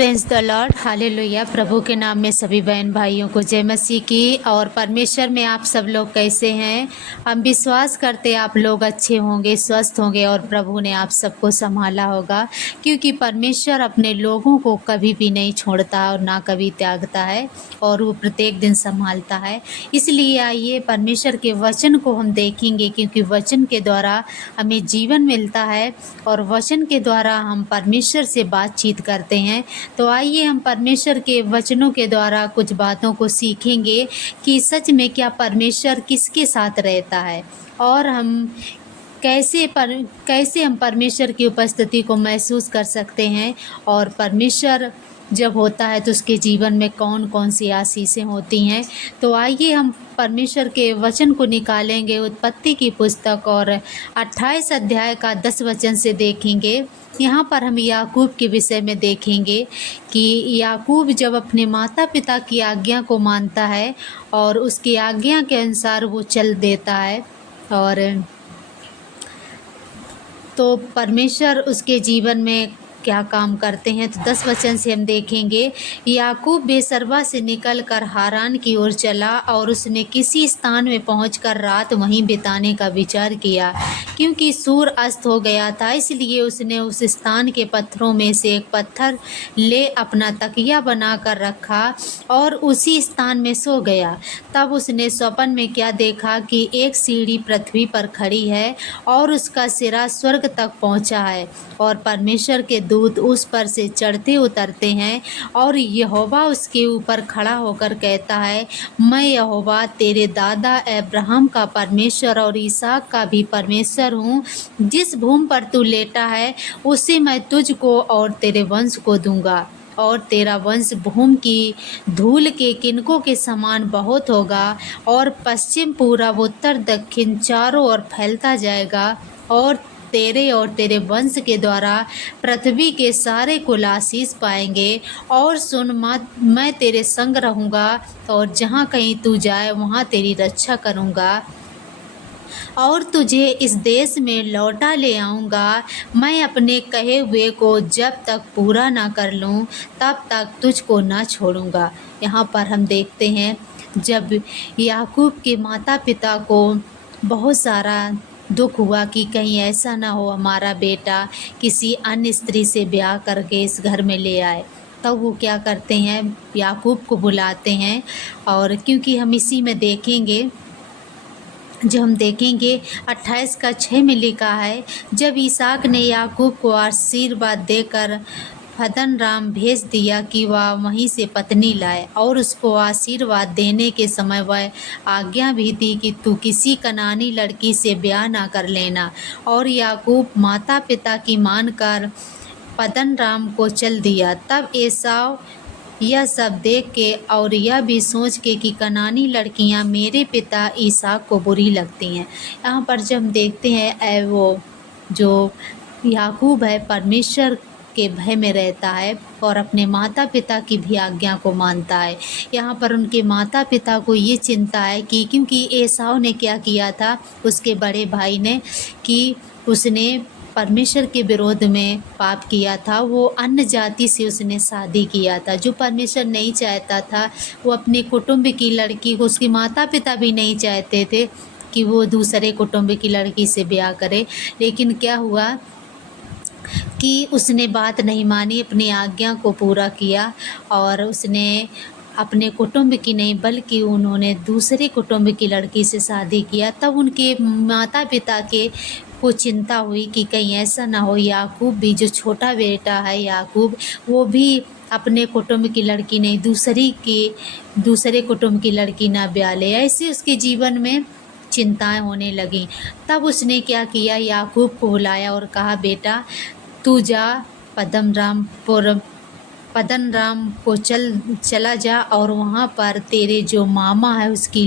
Praise the lord, hallelujah. प्रभु के नाम में सभी बहन भाइयों को जय मसीह की। और परमेश्वर में आप सब लोग कैसे हैं? हम विश्वास करते आप लोग अच्छे होंगे, स्वस्थ होंगे और प्रभु ने आप सबको संभाला होगा, क्योंकि परमेश्वर अपने लोगों को कभी भी नहीं छोड़ता और ना कभी त्यागता है और वो प्रत्येक दिन संभालता है। इसलिए आइए परमेश्वर के वचन को हम देखेंगे, क्योंकि वचन के द्वारा हमें जीवन मिलता है और वचन के द्वारा हम परमेश्वर से बातचीत करते हैं। तो आइए हम परमेश्वर के वचनों के द्वारा कुछ बातों को सीखेंगे कि सच में क्या परमेश्वर किसके साथ रहता है और हम कैसे हम परमेश्वर की उपस्थिति को महसूस कर सकते हैं, और परमेश्वर जब होता है तो उसके जीवन में कौन कौन सी आशीषें होती हैं। तो आइए हम परमेश्वर के वचन को निकालेंगे। उत्पत्ति की पुस्तक और 28 अध्याय का 10 वचन से देखेंगे। यहाँ पर हम याकूब के विषय में देखेंगे कि याकूब जब अपने माता पिता की आज्ञा को मानता है और उसकी आज्ञा के अनुसार वो चल देता है, और तो परमेश्वर उसके जीवन में क्या काम करते हैं। तो 10 वचन से हम देखेंगे। याकूब बेसरवा से निकलकर हारान की ओर चला और उसने किसी स्थान में पहुंचकर रात वहीं बिताने का विचार किया, क्योंकि सूर्य अस्त हो गया था। इसलिए उसने उस स्थान के पत्थरों में से एक पत्थर ले अपना तकिया बनाकर रखा और उसी स्थान में सो गया। तब उसने स्वप्न में क्या देखा कि एक सीढ़ी पृथ्वी पर खड़ी है और उसका सिरा स्वर्ग तक पहुंचा है और परमेश्वर के दूत उस पर से चढ़ते उतरते हैं, और यहोवा उसके ऊपर खड़ा होकर कहता है, मैं यहोवा तेरे दादा अब्राहम का परमेश्वर और इसहाक का भी परमेश्वर हूँ। जिस भूमि पर तू लेटा है उसे मैं तुझको और तेरे वंश को दूंगा, और तेरा वंश भूमि की धूल के किनकों के समान बहुत होगा, और पश्चिम पूरब उत्तर दक्षिण चारों ओर फैलता जाएगा, और तेरे वंश के द्वारा पृथ्वी के सारे कुल आशीष पाएंगे। और सुन, मैं तेरे संग रहूँगा और जहाँ कहीं तू जाए वहाँ तेरी रक्षा करूँगा और तुझे इस देश में लौटा ले आऊँगा। मैं अपने कहे हुए को जब तक पूरा ना कर लूँ तब तक तुझको ना छोड़ूँगा। यहाँ पर हम देखते हैं जब याकूब के माता पिता को बहुत सारा दुख हुआ कि कहीं ऐसा ना हो हमारा बेटा किसी अन्य स्त्री से ब्याह करके इस घर में ले आए, तब वो क्या करते हैं, याकूब को बुलाते हैं। और क्योंकि हम इसी में देखेंगे, जो हम देखेंगे 28 का 6 में लिखा है, जब इसहाक ने याकूब को आशीर्वाद देकर फदन राम भेज दिया कि वह वहीं से पत्नी लाए, और उसको आशीर्वाद देने के समय वह आज्ञा भी दी कि तू किसी कनानी लड़की से ब्याह ना कर लेना। और याकूब माता पिता की मानकर पदन राम को चल दिया। तब एसाव यह सब देख के और यह भी सोच के कि कनानी लड़कियां मेरे पिता इसहाक को बुरी लगती हैं। यहाँ पर जब हम देखते हैं वो जो याकूब है परमेश्वर के भय में रहता है और अपने माता पिता की भी आज्ञा को मानता है। यहाँ पर उनके माता पिता को ये चिंता है कि क्योंकि एसाव ने क्या किया था, उसके बड़े भाई ने, कि उसने परमेश्वर के विरोध में पाप किया था। वो अन्य जाति से उसने शादी किया था, जो परमेश्वर नहीं चाहता था। वो अपने कुटुंब की लड़की को, उसके माता पिता भी नहीं चाहते थे कि वो दूसरे कुटुंब की लड़की से ब्याह करे, लेकिन क्या हुआ कि उसने बात नहीं मानी, अपनी आज्ञा को पूरा किया और उसने अपने कुटुंब की नहीं बल्कि उन्होंने दूसरे कुटुंब की लड़की से शादी किया। तब उनके माता पिता को चिंता हुई कि कहीं ऐसा ना हो याकूब भी, जो छोटा बेटा है याकूब, वो भी अपने कुटुंब की लड़की नहीं दूसरे कुटुंब की लड़की ना ब्याह ले। ऐसे उसके जीवन में चिंताएं होने लगीं। तब उसने क्या किया, याकूब को बुलाया और कहा, बेटा तू जा पदन राम को चला जा और वहाँ पर तेरे जो मामा है उसकी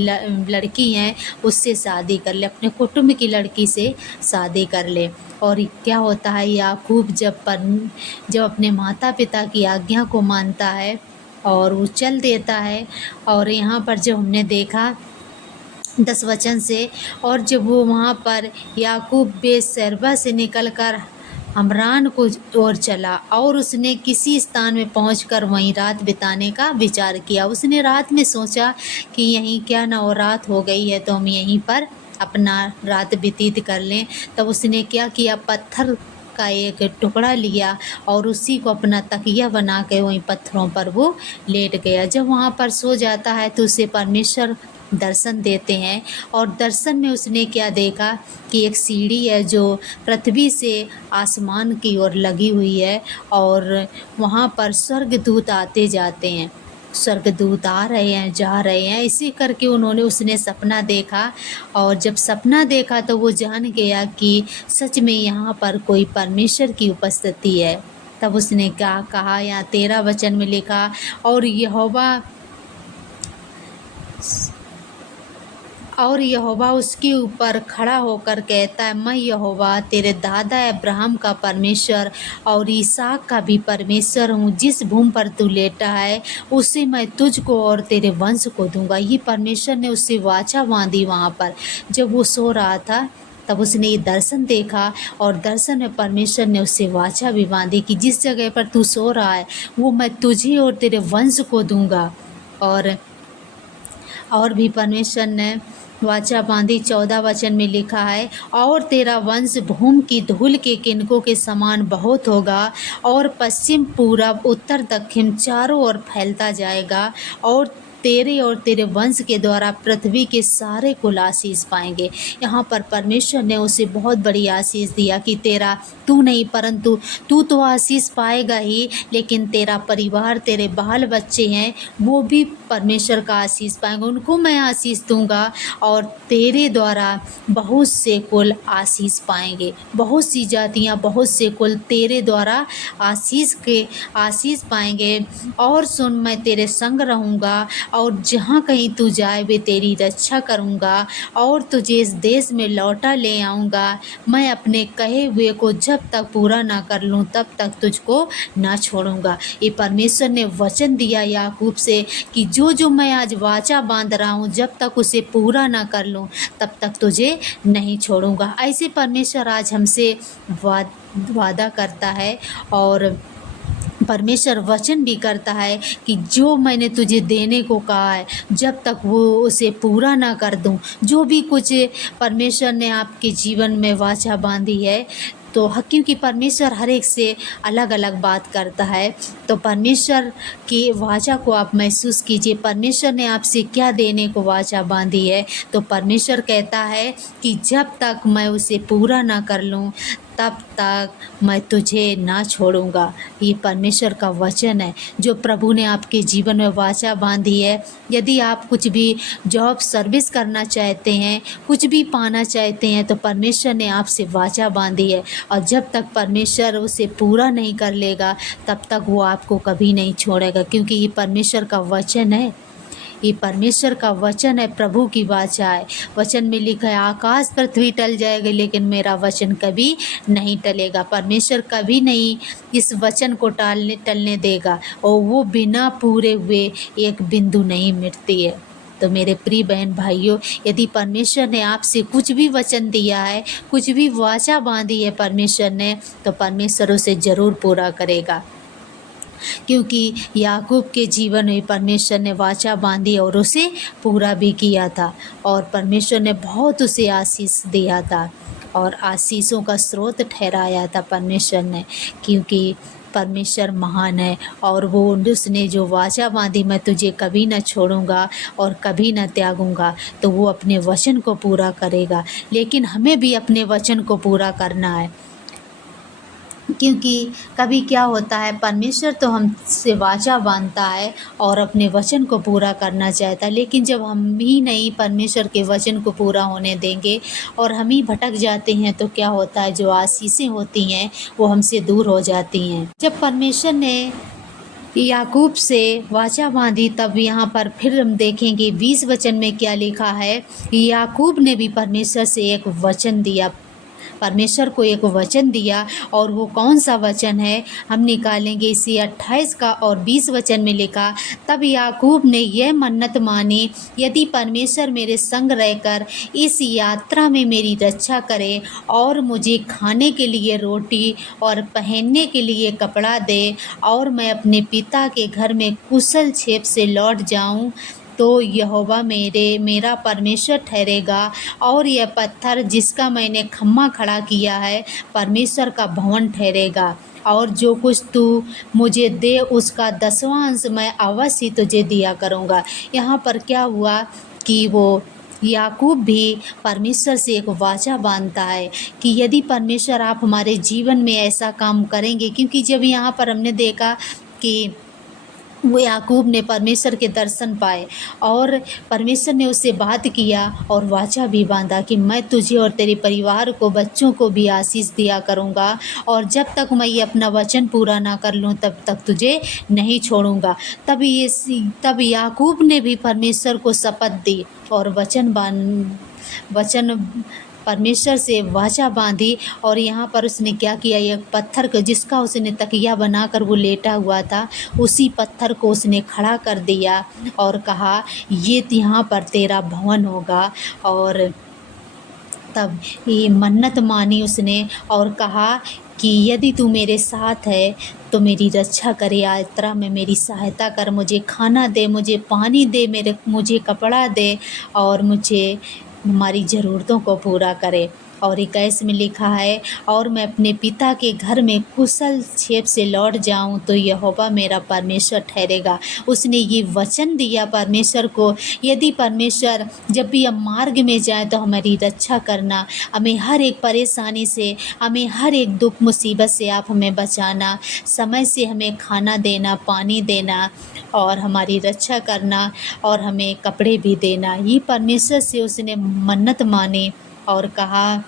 लड़की हैं उससे शादी कर ले, अपने कुटुंब की लड़की से शादी कर ले। और क्या होता है, याकूब जब अपने माता पिता की आज्ञा को मानता है और वो चल देता है। और यहाँ पर जो हमने देखा 10 वचन से, और जब वो वहाँ पर याकूब बेसरवा से निकलकर अमरान को ओर चला और उसने किसी स्थान में पहुंचकर वहीं रात बिताने का विचार किया। उसने रात में सोचा कि यहीं क्या ना, और रात हो गई है तो हम यहीं पर अपना रात व्यतीत कर लें। तब उसने क्या किया, पत्थर का एक टुकड़ा लिया और उसी को अपना तकिया बना के वहीं पत्थरों पर वो लेट गया। जब वहाँ पर सो जाता है तो उसे परमेश्वर दर्शन देते हैं, और दर्शन में उसने क्या देखा कि एक सीढ़ी है जो पृथ्वी से आसमान की ओर लगी हुई है, और वहाँ पर स्वर्गदूत आते जाते हैं, स्वर्गदूत आ रहे हैं जा रहे हैं, इसी करके उसने सपना देखा। और जब सपना देखा तो वो जान गया कि सच में यहाँ पर कोई परमेश्वर की उपस्थिति है। तब उसने क्या कहा, यहाँ 13 वचन में लिखा, और यहोवा उसके ऊपर खड़ा होकर कहता है, मैं यहोवा तेरे दादा अब्राहम का परमेश्वर और इसहाक का भी परमेश्वर हूँ। जिस भूमि पर तू लेटा है उसे मैं तुझको और तेरे वंश को दूंगा। ये परमेश्वर ने उससे वाचा बांधी वहाँ पर जब वो सो रहा था। तब उसने ये दर्शन देखा, और दर्शन में परमेश्वर ने उससे वाचा भी बांधी कि जिस जगह पर तू सो रहा है वो मैं तुझे और तेरे वंश को दूंगा। और भी परमेश्वर ने वाचा बांधी। 14 वचन में लिखा है, और तेरा वंश भूमि की धूल के किनकों के समान बहुत होगा, और पश्चिम पूरब उत्तर दक्षिण चारों ओर फैलता जाएगा, और तेरे और तेरे वंश के द्वारा पृथ्वी के सारे कुल आशीष पाएंगे। यहाँ पर परमेश्वर ने उसे बहुत बड़ी आशीष दिया कि तू नहीं परंतु तू तो आशीष पाएगा ही, लेकिन तेरा परिवार, तेरे बाल बच्चे हैं वो भी परमेश्वर का आशीष पाएंगे, उनको मैं आशीष दूंगा, और तेरे द्वारा बहुत से कुल आशीष पाएंगे। बहुत सी जातियाँ, बहुत से कुल तेरे द्वारा आशीष पाएंगे। और सुन, मैं तेरे संग रहूँगा, और जहाँ कहीं तू जाए वे तेरी रक्षा करूँगा, और तुझे इस देश में लौटा ले आऊँगा। मैं अपने कहे हुए को जब तक पूरा ना कर लूँ तब तक तुझको ना छोड़ूंगा। ये परमेश्वर ने वचन दिया याकूब से कि जो मैं आज वाचा बांध रहा हूँ जब तक उसे पूरा ना कर लूँ तब तक तुझे नहीं छोड़ूंगा। ऐसे परमेश्वर आज हमसे वादा करता है, और परमेश्वर वचन भी करता है कि जो मैंने तुझे देने को कहा है जब तक वो उसे पूरा ना कर दूं, जो भी कुछ परमेश्वर ने आपके जीवन में वाचा बांधी है, तो क्योंकि परमेश्वर हर एक से अलग अलग बात करता है, तो परमेश्वर की वाचा को आप महसूस कीजिए। परमेश्वर ने आपसे क्या देने को वाचा बांधी है, तो परमेश्वर कहता है कि जब तक मैं उसे पूरा ना कर लूँ तब तक मैं तुझे ना छोड़ूंगा। ये परमेश्वर का वचन है जो प्रभु ने आपके जीवन में वाचा बांधी है। यदि आप कुछ भी जॉब सर्विस करना चाहते हैं, कुछ भी पाना चाहते हैं, तो परमेश्वर ने आपसे वाचा बांधी है, और जब तक परमेश्वर उसे पूरा नहीं कर लेगा तब तक वो आपको कभी नहीं छोड़ेगा, क्योंकि ये परमेश्वर का वचन है। ये परमेश्वर का वचन है, प्रभु की वाचा है। वचन में लिखा है, आकाश पृथ्वी टल जाएगा लेकिन मेरा वचन कभी नहीं टलेगा। परमेश्वर कभी नहीं इस वचन को टलने देगा, और वो बिना पूरे हुए एक बिंदु नहीं मिटती है। तो मेरे प्रिय बहन भाइयों, यदि परमेश्वर ने आपसे कुछ भी वचन दिया है, कुछ भी वाचा बांधी है परमेश्वर ने, तो परमेश्वर उसे ज़रूर पूरा करेगा, क्योंकि याकूब के जीवन में परमेश्वर ने वाचा बांधी और उसे पूरा भी किया था, और परमेश्वर ने बहुत उसे आशीष दिया था और आशीषों का स्रोत ठहराया था परमेश्वर ने, क्योंकि परमेश्वर महान है। और वो उसने जो वाचा बांधी, मैं तुझे कभी न छोड़ूंगा और कभी न त्यागूंगा, तो वो अपने वचन को पूरा करेगा। लेकिन हमें भी अपने वचन को पूरा करना है, क्योंकि कभी क्या होता है, परमेश्वर तो हमसे वाचा बांधता है और अपने वचन को पूरा करना चाहता है, लेकिन जब हम ही नहीं परमेश्वर के वचन को पूरा होने देंगे और हम ही भटक जाते हैं, तो क्या होता है, जो आशीषें होती हैं वो हमसे दूर हो जाती हैं। जब परमेश्वर ने याकूब से वाचा बांधी, तब यहाँ पर फिर हम देखेंगे 20 वचन में क्या लिखा है। याकूब ने भी परमेश्वर से एक वचन दिया। परमेश्वर को एक वचन दिया, और वो कौन सा वचन है हम निकालेंगे। इसी 28 का और 20 वचन में लिखा, तब याकूब ने यह मन्नत मानी, यदि परमेश्वर मेरे संग रहकर इस यात्रा में मेरी रक्षा करे और मुझे खाने के लिए रोटी और पहनने के लिए कपड़ा दे, और मैं अपने पिता के घर में कुशल क्षेम से लौट जाऊं, तो यहोवा मेरा परमेश्वर ठहरेगा, और यह पत्थर जिसका मैंने खम्मा खड़ा किया है परमेश्वर का भवन ठहरेगा, और जो कुछ तू मुझे दे उसका 10वां अंश मैं अवश्य तुझे दिया करूँगा। यहाँ पर क्या हुआ कि वो याकूब भी परमेश्वर से एक वाचा बांधता है कि यदि परमेश्वर आप हमारे जीवन में ऐसा काम करेंगे, क्योंकि जब यहाँ पर हमने देखा कि वो याकूब ने परमेश्वर के दर्शन पाए, और परमेश्वर ने उससे बात किया और वाचा भी बांधा कि मैं तुझे और तेरे परिवार को, बच्चों को भी आशीष दिया करूँगा, और जब तक मैं ये अपना वचन पूरा ना कर लूँ तब तक तुझे नहीं छोड़ूंगा। तब याकूब ने भी परमेश्वर को शपथ दी और वचन परमेश्वर से वाचा बांधी, और यहाँ पर उसने क्या किया, एक पत्थर को जिसका उसने तकिया बनाकर वो लेटा हुआ था, उसी पत्थर को उसने खड़ा कर दिया और कहा ये यहाँ पर तेरा भवन होगा। और तब ये मन्नत मानी उसने और कहा कि यदि तू मेरे साथ है तो मेरी रक्षा करे, यात्रा में मेरी सहायता कर, मुझे खाना दे, मुझे पानी दे, मुझे कपड़ा दे, और मुझे हमारी ज़रूरतों को पूरा करे। और 21 में लिखा है, और मैं अपने पिता के घर में कुशल क्षेम से लौट जाऊं, तो यहोवा मेरा परमेश्वर ठहरेगा। उसने ये वचन दिया परमेश्वर को, यदि परमेश्वर जब भी हम मार्ग में जाएं तो हमारी रक्षा करना, हमें हर एक परेशानी से, हमें हर एक दुख मुसीबत से आप हमें बचाना, समय से हमें खाना देना, पानी देना, और हमारी रक्षा करना, और हमें कपड़े भी देना। ये परमेश्वर से उसने मन्नत मानी और कहा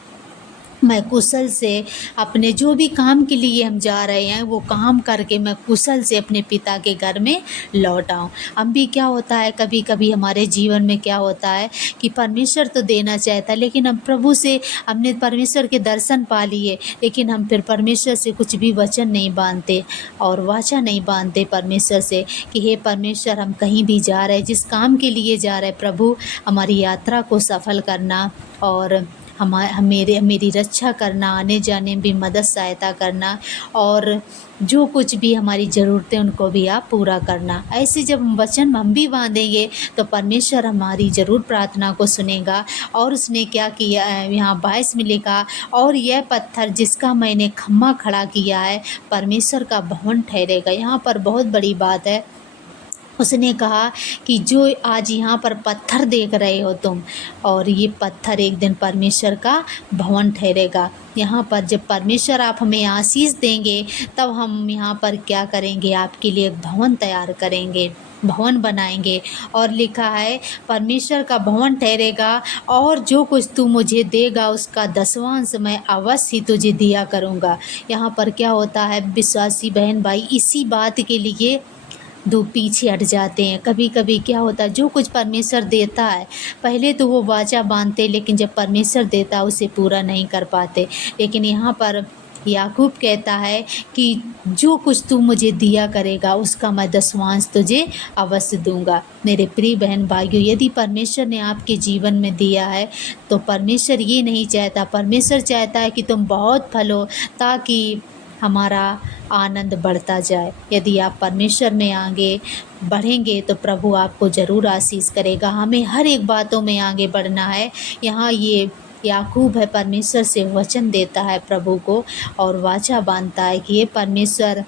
मैं कुशल से अपने जो भी काम के लिए हम जा रहे हैं वो काम करके मैं कुशल से अपने पिता के घर में लौट आऊँ। हम भी क्या होता है, कभी कभी हमारे जीवन में क्या होता है कि परमेश्वर तो देना चाहता है, लेकिन हम प्रभु से, हमने परमेश्वर के दर्शन पा लिए, लेकिन हम फिर परमेश्वर से कुछ भी वचन नहीं बांधते और वाचा नहीं बांधते परमेश्वर से कि हे परमेश्वर हम कहीं भी जा रहे हैं, जिस काम के लिए जा रहे हैं, प्रभु हमारी यात्रा को सफल करना और मेरी रक्षा करना, आने जाने में भी मदद सहायता करना, और जो कुछ भी हमारी ज़रूरतें उनको भी आप पूरा करना। ऐसे जब वचन हम भी बांधेंगे तो परमेश्वर हमारी ज़रूर प्रार्थना को सुनेगा। और उसने क्या किया, यहाँ 22 में लिखा, और यह पत्थर जिसका मैंने खम्मा खड़ा किया है परमेश्वर का भवन ठहरेगा। यहाँ पर बहुत बड़ी बात है। उसने कहा कि जो आज यहाँ पर पत्थर देख रहे हो तुम, और ये पत्थर एक दिन परमेश्वर का भवन ठहरेगा। यहाँ पर जब परमेश्वर आप हमें आशीष देंगे तब हम यहाँ पर क्या करेंगे, आपके लिए एक भवन तैयार करेंगे, भवन बनाएंगे। और लिखा है परमेश्वर का भवन ठहरेगा, और जो कुछ तू मुझे देगा उसका 10वां अंश मैं अवश्य तुझे दिया करूँगा। यहाँ पर क्या होता है, विश्वासी बहन भाई इसी बात के लिए दो पीछे हट जाते हैं। कभी कभी क्या होता है, जो कुछ परमेश्वर देता है पहले तो वो वाचा बांधते, लेकिन जब परमेश्वर देता है उसे पूरा नहीं कर पाते। लेकिन यहाँ पर याकूब कहता है कि जो कुछ तू मुझे दिया करेगा उसका मैं 10वां अंश तुझे अवश्य दूंगा। मेरे प्रिय बहन भाइयों, यदि परमेश्वर ने आपके जीवन में दिया है तो परमेश्वर ये नहीं चाहता, परमेश्वर चाहता है कि तुम बहुत फलो ताकि हमारा आनंद बढ़ता जाए। यदि आप परमेश्वर में आगे बढ़ेंगे तो प्रभु आपको ज़रूर आशीष करेगा। हमें हर एक बातों में आगे बढ़ना है। यहाँ ये याकूब है, परमेश्वर से वचन देता है प्रभु को और वाचा बांधता है कि ये परमेश्वर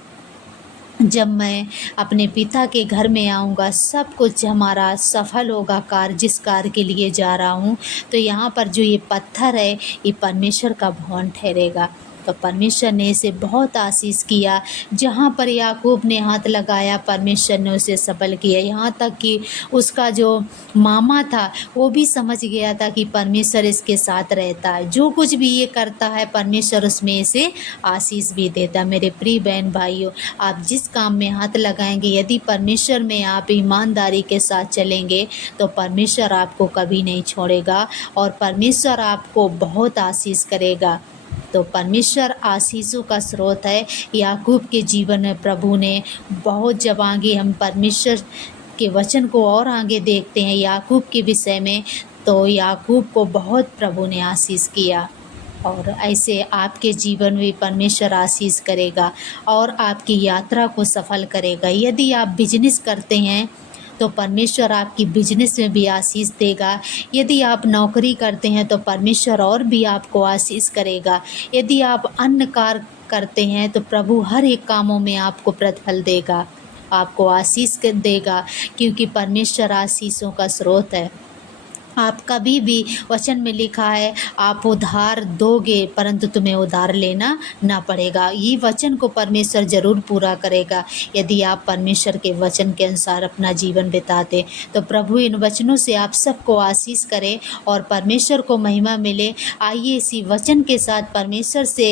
जब मैं अपने पिता के घर में आऊँगा सब कुछ हमारा सफल होगा, कार्य जिस कार्य के लिए जा रहा हूँ। तो यहाँ पर जो ये पत्थर है ये परमेश्वर का भवन ठहरेगा। तो परमेश्वर ने इसे बहुत आशीष किया। जहाँ पर याकूब ने हाथ लगाया परमेश्वर ने उसे सफल किया। यहाँ तक कि उसका जो मामा था वो भी समझ गया था कि परमेश्वर इसके साथ रहता है, जो कुछ भी ये करता है परमेश्वर उसमें इसे आशीष भी देता है। मेरे प्रिय बहन भाइयों, आप जिस काम में हाथ लगाएंगे, यदि परमेश्वर में आप ईमानदारी के साथ चलेंगे तो परमेश्वर आपको कभी नहीं छोड़ेगा और परमेश्वर आपको बहुत आशीष करेगा। तो परमेश्वर आशीषों का स्रोत है। याकूब के जीवन में प्रभु ने बहुत, जब आगे हम परमेश्वर के वचन को और आगे देखते हैं याकूब के विषय में, तो याकूब को बहुत प्रभु ने आशीष किया। और ऐसे आपके जीवन में परमेश्वर आशीष करेगा और आपकी यात्रा को सफल करेगा। यदि आप बिजनेस करते हैं तो परमेश्वर आपकी बिजनेस में भी आशीष देगा। यदि आप नौकरी करते हैं तो परमेश्वर और भी आपको आशीष करेगा। यदि आप अन्य कार्य करते हैं तो प्रभु हर एक कामों में आपको प्रतिफल देगा, आपको आशीष देगा, क्योंकि परमेश्वर आशीषों का स्रोत है। आप कभी भी, वचन में लिखा है, आप उधार दोगे परंतु तुम्हें उधार लेना ना पड़ेगा। ये वचन को परमेश्वर ज़रूर पूरा करेगा यदि आप परमेश्वर के वचन के अनुसार अपना जीवन बिताते। तो प्रभु इन वचनों से आप सबको आशीष करे और परमेश्वर को महिमा मिले। आइए इसी वचन के साथ परमेश्वर से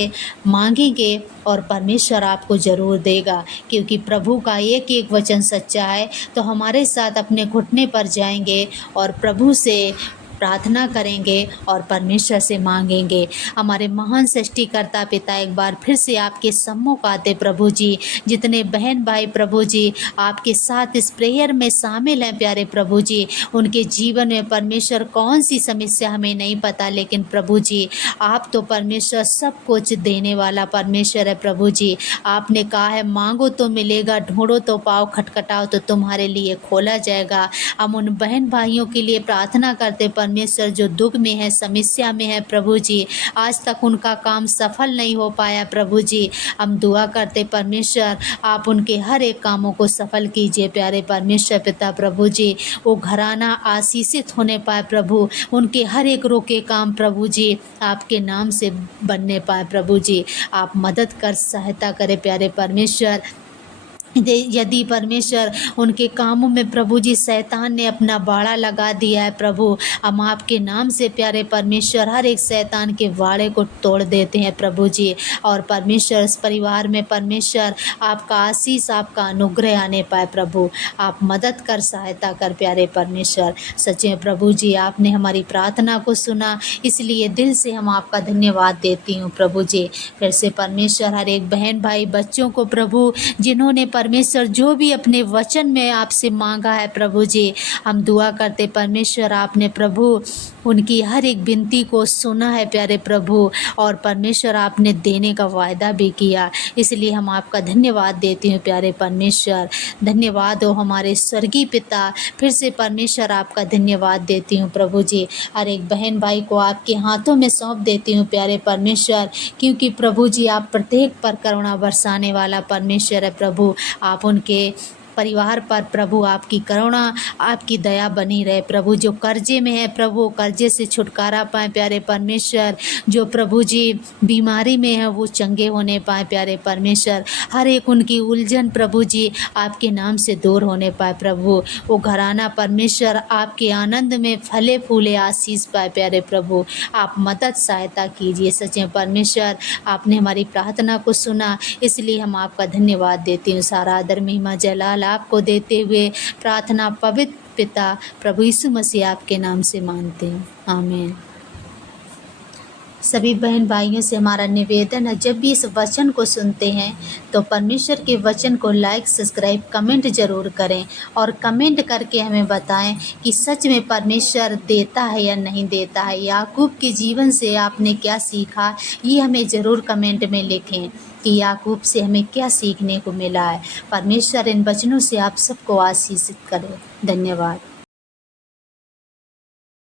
मांगेंगे और परमेश्वर आपको ज़रूर देगा, क्योंकि प्रभु का एक एक वचन सच्चा है। तो हमारे साथ अपने घुटने पर जाएंगे और प्रभु से प्रार्थना करेंगे और परमेश्वर से मांगेंगे। हमारे महान सृष्टिकर्ता पिता, एक बार फिर से आपके सम्मुख आते प्रभु जी। जितने बहन भाई प्रभु जी आपके साथ इस प्रेयर में शामिल हैं प्यारे प्रभु जी, उनके जीवन में परमेश्वर कौन सी समस्या हमें नहीं पता, लेकिन प्रभु जी आप तो परमेश्वर सब कुछ देने वाला परमेश्वर है। प्रभु जी आपने कहा है, मांगो तो मिलेगा, ढूंढो तो पाओ, खटखटाओ तो तुम्हारे लिए खोला जाएगा। हम उन बहन भाइयों के लिए प्रार्थना करते परमेश्वर जो दुख में है, समस्या में है प्रभु जी, आज तक उनका काम सफल नहीं हो पाया प्रभु जी। हम दुआ करते परमेश्वर आप उनके हर एक कामों को सफल कीजिए प्यारे परमेश्वर पिता प्रभु जी। वो घराना आशीषित होने पाए प्रभु, उनके हर एक रोके काम प्रभु जी आपके नाम से बनने पाए प्रभु जी। आप मदद कर, सहायता करें प्यारे परमेश्वर। यदि परमेश्वर उनके कामों में प्रभु जी शैतान ने अपना बाड़ा लगा दिया है प्रभु, हम आपके नाम से प्यारे परमेश्वर हर एक शैतान के बाड़े को तोड़ देते हैं प्रभु जी। और परमेश्वर इस परिवार में परमेश्वर आपका आशीष, आपका अनुग्रह आने पाए प्रभु। आप मदद कर, सहायता कर प्यारे परमेश्वर। सच्चे प्रभु जी आपने हमारी प्रार्थना को सुना, इसलिए दिल से हम आपका धन्यवाद देती हूँ प्रभु जी। फिर से परमेश्वर हर एक बहन भाई बच्चों को प्रभु, जिन्होंने परमेश्वर जो भी अपने वचन में आपसे मांगा है प्रभु जी, हम दुआ करते परमेश्वर आपने प्रभु उनकी हर एक विनती को सुना है प्यारे प्रभु, और परमेश्वर आपने देने का वायदा भी किया, इसलिए हम आपका धन्यवाद देते हैं प्यारे परमेश्वर। धन्यवाद हो हमारे स्वर्गीय पिता। फिर से परमेश्वर आपका धन्यवाद देती हूँ प्रभु जी। हर एक बहन भाई को आपके हाथों में सौंप देती हूँ प्यारे परमेश्वर, क्योंकि प्रभु जी आप प्रत्येक पर करुणा बरसाने वाला परमेश्वर है प्रभु। आप उनके परिवार पर प्रभु आपकी करुणा, आपकी दया बनी रहे प्रभु। जो कर्जे में है प्रभु, कर्जे से छुटकारा पाए प्यारे परमेश्वर। जो प्रभु जी बीमारी में है वो चंगे होने पाए प्यारे परमेश्वर। हर एक उनकी उलझन प्रभु जी आपके नाम से दूर होने पाए प्रभु। वो घराना परमेश्वर आपके आनंद में फले फूले आशीष पाए प्यारे प्रभु। आप मदद सहायता कीजिए सच्चे परमेश्वर। आपने हमारी प्रार्थना को सुना, इसलिए हम आपका धन्यवाद देते हैं। सारा आदर महिमा जलाल आपको देते हुए प्रार्थना पवित्र पिता प्रभु यीशु मसीह आपके नाम से मांगते हैं, आमीन। सभी बहन भाइयों से हमारा निवेदन है, जब भी इस वचन को सुनते हैं तो परमेश्वर के वचन को लाइक, सब्सक्राइब, कमेंट ज़रूर करें और कमेंट करके हमें बताएं कि सच में परमेश्वर देता है या नहीं देता है। याकूब के जीवन से आपने क्या सीखा, ये हमें ज़रूर कमेंट में लिखें कि याकूब से हमें क्या सीखने को मिला है। परमेश्वर इन वचनों से आप सबको आशीषित करे। धन्यवाद।